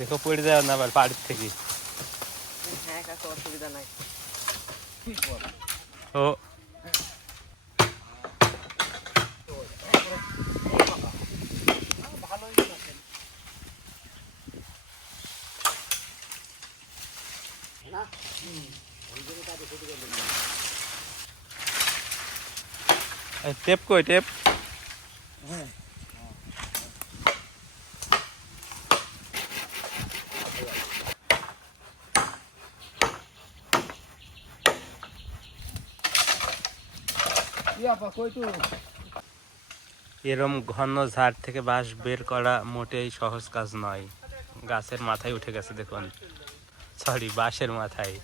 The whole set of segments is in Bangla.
দেখো পড়ে যায় না আবার বাড়ির থেকে হ্যাঁ কাকা অসুবিধা নাই ও টেপ কই, টেপ? এরম ঘন ঝাড় থেকে বাঁশ বের করা মোটেই সহজ কাজ নয়। গাছের মাথায় উঠে গেছে, দেখুন। সরি বাঁশের মাথায়।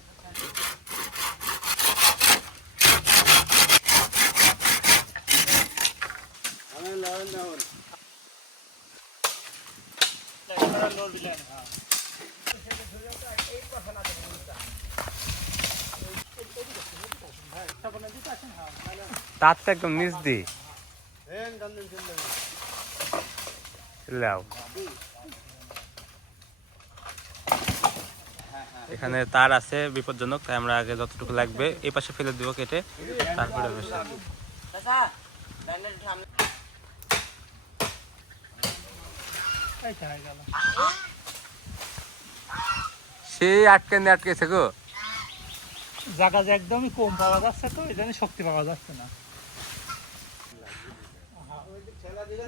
আমি লড়ন না ওর তার তো একদম নিচ দি হেন দন্দন চলে লাও এখানে তার আছে বিপজ্জনক, তাই আমরা আগে যতটুকু লাগবে এই পাশে ফেলে দিব কেটে, তারপরে সেই আটকে আটকেছে গো। জায়গা যে একদমই কম পাওয়া যাচ্ছে তো এই জন্য শক্তি পাওয়া যাচ্ছে না। নিয়ে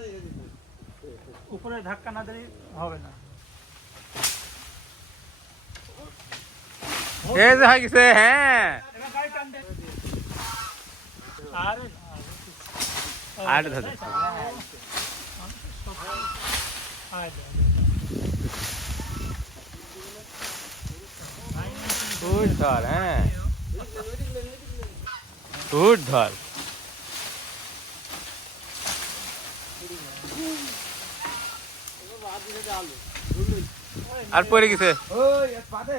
উপরে ধাক্কা না দিলে হবে না। এই যে হয়ে গেছে হ্যাঁ। আরে ধরে। আয় দে। উঠ ধর হ্যাঁ উঠ ধর আর পড়ে গেছে ওই এক পাতে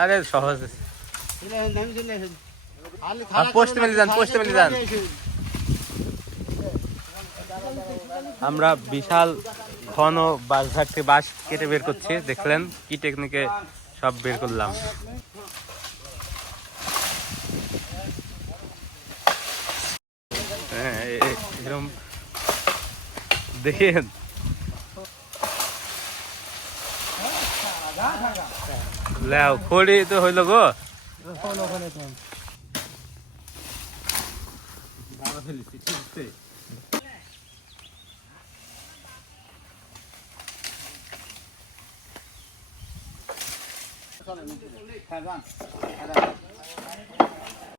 আরে সহজ পোস্টে মেলে যান, পোস্টে মেলে যান। আমরা বিশাল ঘন বাঁশ ঝাড় থেকে বাঁশ কেটে বের করছি দেখলেন কি টেকনিকে সব বের করলাম। হ্যাঁ এরম দেখেন লেও খড়ি তো হইল গো। হ্যাঁ